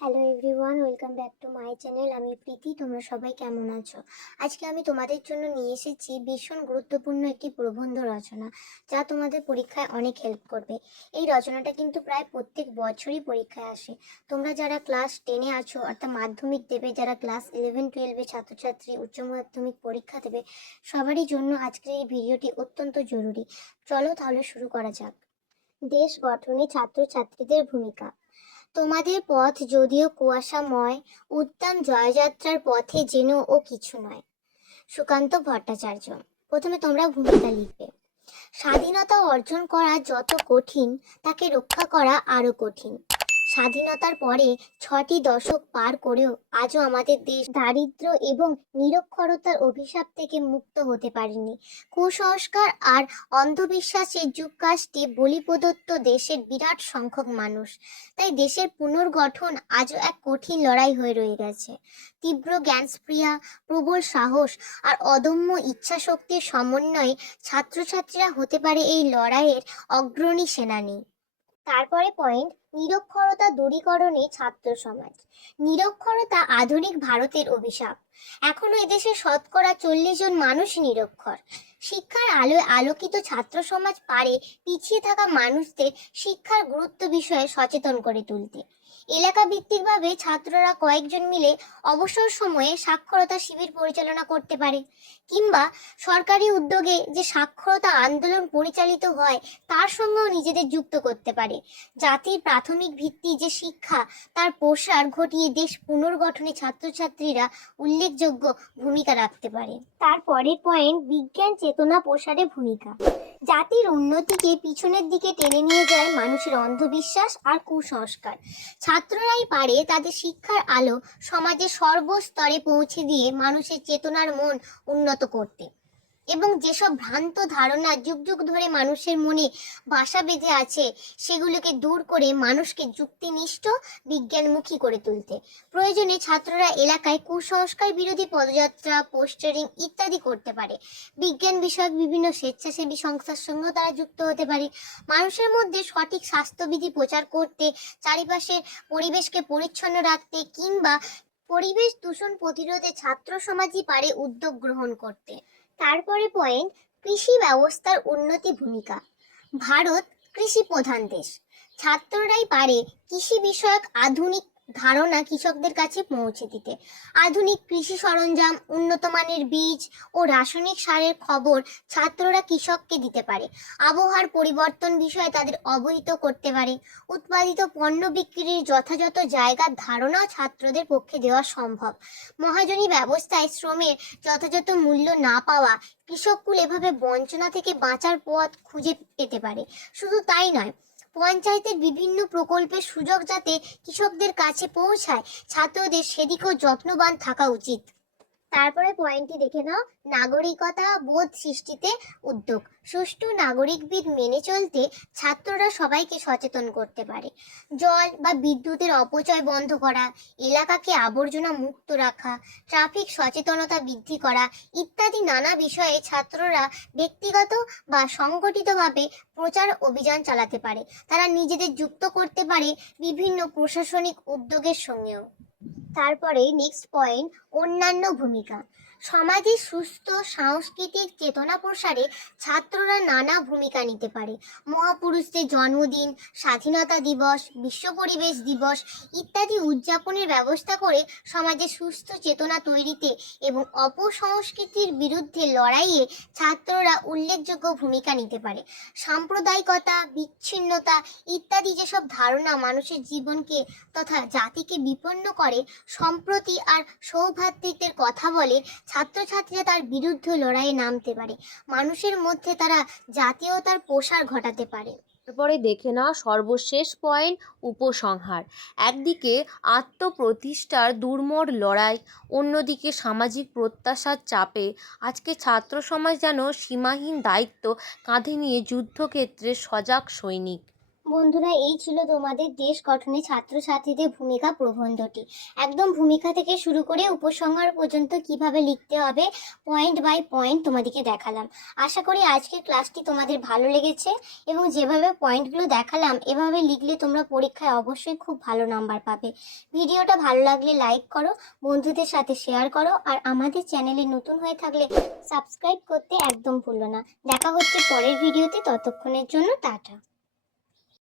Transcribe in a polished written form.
Hello everyone, welcome back to my channel. আমি প্রীতি। তোমরা সবাই কেমন আছো? আজকে আমি তোমাদের জন্য নিয়ে এসেছি ভীষণ গুরুত্বপূর্ণ একটি প্রবন্ধ রচনা, যা তোমাদের পরীক্ষায় অনেক হেল্প করবে। এই রচনাটা কিন্তু প্রায় প্রত্যেক বছরই পরীক্ষায় আসে। তোমরা যারা ক্লাস 10-এ আছো, অর্থাৎ মাধ্যমিক দেবে, যারা ক্লাস 11-12-এ ছাত্রছাত্রী উচ্চ মাধ্যমিক পরীক্ষা দেবে, সবারই জন্য আজকের এই ভিডিওটি অত্যন্ত জরুরি। চলো তাহলে শুরু করা যাক। দেশ গঠনে ছাত্রছাত্রীদের ভূমিকা। তোমাদের পথ যদিও কুয়াশাময়, উদ্দাম জয়যাত্রার পথে যেন ও কিছু নয়। সুকান্ত ভট্টাচার্য। প্রথমে তোমরা ভূমিকা লিখবে। স্বাধীনতা অর্জন করা যত কঠিন, তাকে রক্ষা করা আরো কঠিন। স্বাধীনতার পরে 6টি দশক পার করেও আজও আমাদের দেশ দারিদ্র্য এবং নিরক্ষরতার অভিশাপ থেকে মুক্ত হতে পারেনি। কুসংস্কার আর অন্ধবিশ্বাসের যুগকাষ্টি বলি প্রদত্ত দেশের বিরাট সংখ্যক মানুষ। তাই দেশের পুনর্গঠন আজও এক কঠিন লড়াই হয়ে রয়ে গেছে। তীব্র জ্ঞানস্প্রিয়া, প্রবল সাহস আর অদম্য ইচ্ছাশক্তির সমন্বয়ে ছাত্রছাত্রীরা হতে পারে এই লড়াইয়ের অগ্রণী সেনানী। তারপরে পয়েন্ট, নিরক্ষরতা দূরীকরণে ছাত্র সমাজ। নিরক্ষরতা আধুনিক ভারতের অভিশাপ। এখনো এদেশে শতকরা 40 জন মানুষ নিরক্ষর। শিক্ষার আলোয় আলোকিত ছাত্র সমাজ পারে পিছিয়ে থাকা মানুষদের শিক্ষার গুরুত্ব বিষয়ে সচেতন করে তুলতে। এলাকা ভিত্তিকভাবে ছাত্ররা কয়েকজন মিলে অবসর সময়ে সাক্ষরতা শিবির পরিচালনা করতে পারে, কিংবা সরকারি উদ্যোগে যে সাক্ষরতা আন্দোলন পরিচালিত হয় তার সঙ্গেও নিজেদের যুক্ত করতে পারে। জাতির প্রাথমিক ভিত্তি যে শিক্ষা, তার প্রসার ঘটিয়ে দেশ পুনর্গঠনে ছাত্রছাত্রীরা উল্লেখযোগ্য ভূমিকা রাখতে পারে। তারপরের পয়েন্ট, বিজ্ঞান চেতনা প্রসারে ভূমিকা। জাতির উন্নতিকে পিছনের দিকে টেনে নিয়ে যায় মানুষের অন্ধবিশ্বাস আর কুসংস্কার। ছাত্ররাই পারে তাদের শিক্ষার আলো সমাজের সর্বস্তরে পৌঁছে দিয়ে মানুষের চেতনার মন উন্নত করতে, এবং যেসব ভ্রান্ত ধারণা যুগ যুগ ধরে মানুষের মনে বাসা বেঁধে আছে সেগুলোকে দূর করে মানুষকে যুক্তিনিষ্ঠ বিজ্ঞানমুখী করে তুলতে। প্রয়োজনে ছাত্ররা এলাকায় কুসংস্কার বিরোধী পদযাত্রা, পোস্টারিং ইত্যাদি করতে পারে। বিজ্ঞান বিষয়ক বিভিন্ন স্বেচ্ছাসেবী সংস্থার সঙ্গেও তারা যুক্ত হতে পারে। মানুষের মধ্যে সঠিক স্বাস্থ্যবিধি প্রচার করতে, চারিপাশের পরিবেশকে পরিচ্ছন্ন রাখতে, কিংবা পরিবেশ দূষণ প্রতিরোধে ছাত্র সমাজই পারে উদ্যোগ গ্রহণ করতে। তারপরে পয়েন্ট, কৃষি ব্যবস্থার উন্নতি ভূমিকা। ভারত কৃষি প্রধান দেশ। ছাত্ররাই পারে কৃষি বিষয়ক আধুনিক ধারণা কৃষকদের কাছে পৌঁছে দিতে। আধুনিক কৃষি সরঞ্জাম, উন্নত মানের বীজ ও রাসায়নিক সারের খবর ছাত্ররা কৃষককে দিতে পারে। আবহাওয়ার পরিবর্তন বিষয়ে তাদের অবহিত করতে পারে। উৎপাদিত পণ্য বিক্রির যথাযথ জায়গার ধারণাও ছাত্রদের পক্ষে দেওয়া সম্ভব। মহাজনী ব্যবস্থায় শ্রমের যথাযথ মূল্য না পাওয়া কৃষককুল এভাবে বঞ্চনা থেকে বাঁচার পথ খুঁজে পেতে পারে। শুধু তাই নয়, পঞ্চায়েতের বিভিন্ন প্রকল্পের সুযোগ যাতে কৃষকদের কাছে পৌঁছায়, ছাত্রদের সেদিকেও যত্নবান থাকা উচিত। তারপরে পয়েন্টটি দেখে নাও, নাগরিকতা বোধ সৃষ্টিতে উদ্যোগ। সুষ্ঠু নাগরিকবিদ মেনে চলতে ছাত্ররা সবাইকে সচেতন করতে পারে। জল বা বিদ্যুতের অপচয় বন্ধ করা, এলাকাকে আবর্জনা মুক্ত রাখা, ট্রাফিক সচেতনতা বৃদ্ধি করা ইত্যাদি নানা বিষয়ে ছাত্ররা ব্যক্তিগত বা সংগঠিতভাবে প্রচার অভিযান চালাতে পারে। তারা নিজেদের যুক্ত করতে পারে বিভিন্ন প্রশাসনিক উদ্যোগের সঙ্গেও। তারপরে নেক্সট পয়েন্ট, অন্যান্য ভূমিকা। সমাজে সুস্থ সাংস্কৃতিক চেতনা প্রসারে ছাত্ররা নানা ভূমিকা নিতে পারে। মহাপুরুষদের জন্মদিন, স্বাধীনতা দিবস, বিশ্ব পরিবেশ দিবস ইত্যাদি উদযাপনের ব্যবস্থা করে সমাজে সুস্থ চেতনা তৈরিতে এবং অপসংস্কৃতির বিরুদ্ধে লড়াইয়ে ছাত্ররা উল্লেখযোগ্য ভূমিকা নিতে পারে। সাম্প্রদায়িকতা, বিচ্ছিন্নতা ইত্যাদি যেসব ধারণা মানুষের জীবনকে তথা জাতিকে বিপন্ন করে, সম্প্রতি আর সৌভ্রাতৃত্বের কথা বলে, ছাত্রছাত্রীরা তার বিরুদ্ধে লড়াইয়ে নামতে পারে। মানুষের মধ্যে তারা জাতীয়তার প্রসার ঘটাতে পারে। তারপরে দেখে নাও সর্বশেষ পয়েন্ট, উপসংহার। একদিকে আত্মপ্রতিষ্ঠার দুর্মর লড়াই, অন্যদিকে সামাজিক প্রত্যাশার চাপে আজকে ছাত্র সমাজ যেন সীমাহীন দায়িত্ব কাঁধে নিয়ে যুদ্ধক্ষেত্রে সজাগ সৈনিক। বন্ধুরা, এই ছিল তোমাদের দেশ গঠনে ছাত্রছাত্রীদের ভূমিকা প্রবন্ধটি। একদম ভূমিকা থেকে শুরু করে উপসংহার পর্যন্ত কিভাবে লিখতে হবে পয়েন্ট বাই পয়েন্ট তোমাদেরকে দেখালাম। আশা করি আজকের ক্লাসটি তোমাদের ভালো লেগেছে এবং যেভাবে পয়েন্টগুলো দেখালাম এভাবে লিখলে তোমরা পরীক্ষায় অবশ্যই খুব ভালো নাম্বার পাবে। ভিডিওটা ভালো লাগলে লাইক করো, বন্ধুদের সাথে শেয়ার করো, আর আমাদের চ্যানেলে নতুন হয়ে থাকলে সাবস্ক্রাইব করতে একদম ভুলো না। দেখা হচ্ছে পরের ভিডিওতে, ততক্ষণের জন্য টাটা।